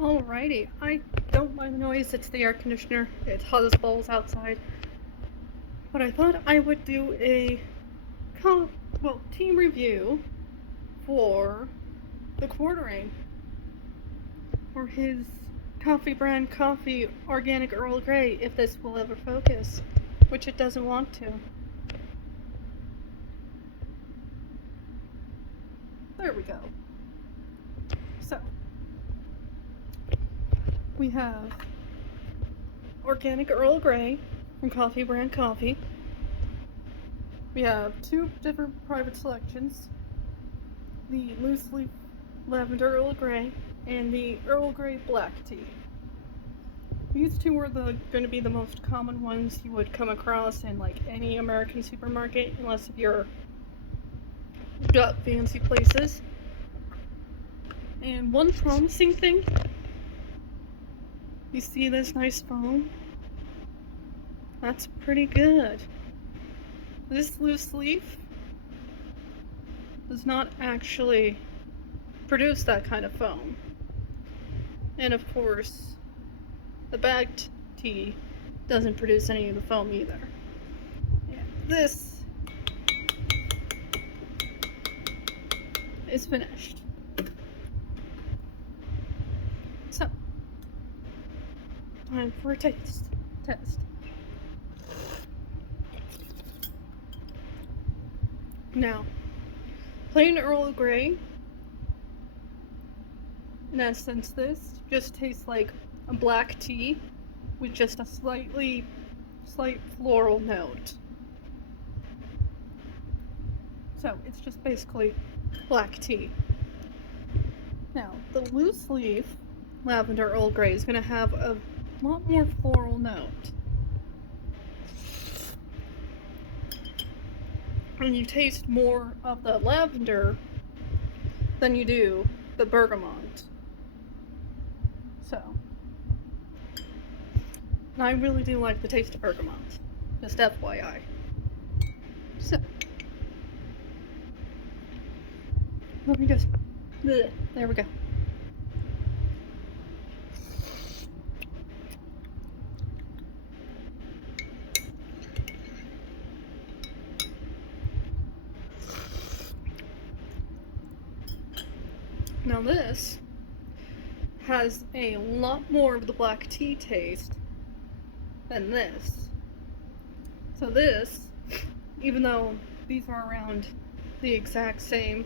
Alrighty, I don't mind the noise, it's the air conditioner. It's hot as balls outside. But I thought I would do a team review for the quartering for his coffee brand coffee organic Earl Grey, if this will ever focus, which it doesn't want to. There we go. So, we have organic Earl Grey from Coffee Brand Coffee. We have two different private selections, the loose leaf lavender Earl Grey and the Earl Grey black tea. These two are going to be the most common ones you would come across in like any American supermarket, unless if you're got fancy places. And one promising thing, you see this nice foam? That's pretty good. This loose leaf does not actually produce that kind of foam. And of course, the bagged tea doesn't produce any of the foam either. And this is finished. So, time for a test. Now, plain Earl Grey, in essence, this just tastes like a black tea with just a slight floral note. So, it's just basically black tea. Now, the loose leaf lavender Earl Grey is going to have a lot more floral note. And you taste more of the lavender than you do the bergamot. So, and I really do like the taste of bergamot, just FYI. So, let me just, there we go. Now this has a lot more of the black tea taste than this. So this, even though these are around the exact same,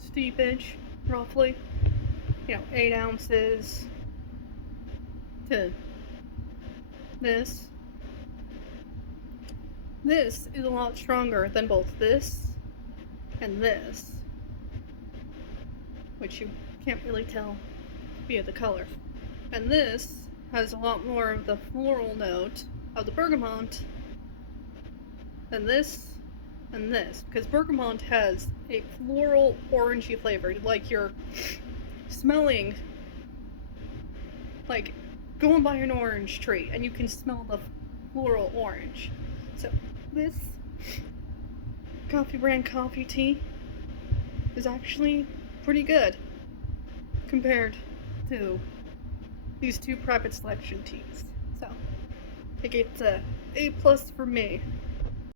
steepage, roughly, 8 ounces to this. This is a lot stronger than both this and this, which you can't really tell via the color. And this has a lot more of the floral note of the bergamot than this and this, because bergamot has a floral orangey flavor, like you're smelling, like going by an orange tree and you can smell the floral orange. So this Coffee Brand Coffee tea is actually pretty good compared to these two private selection teas. So it gets a A+ for me.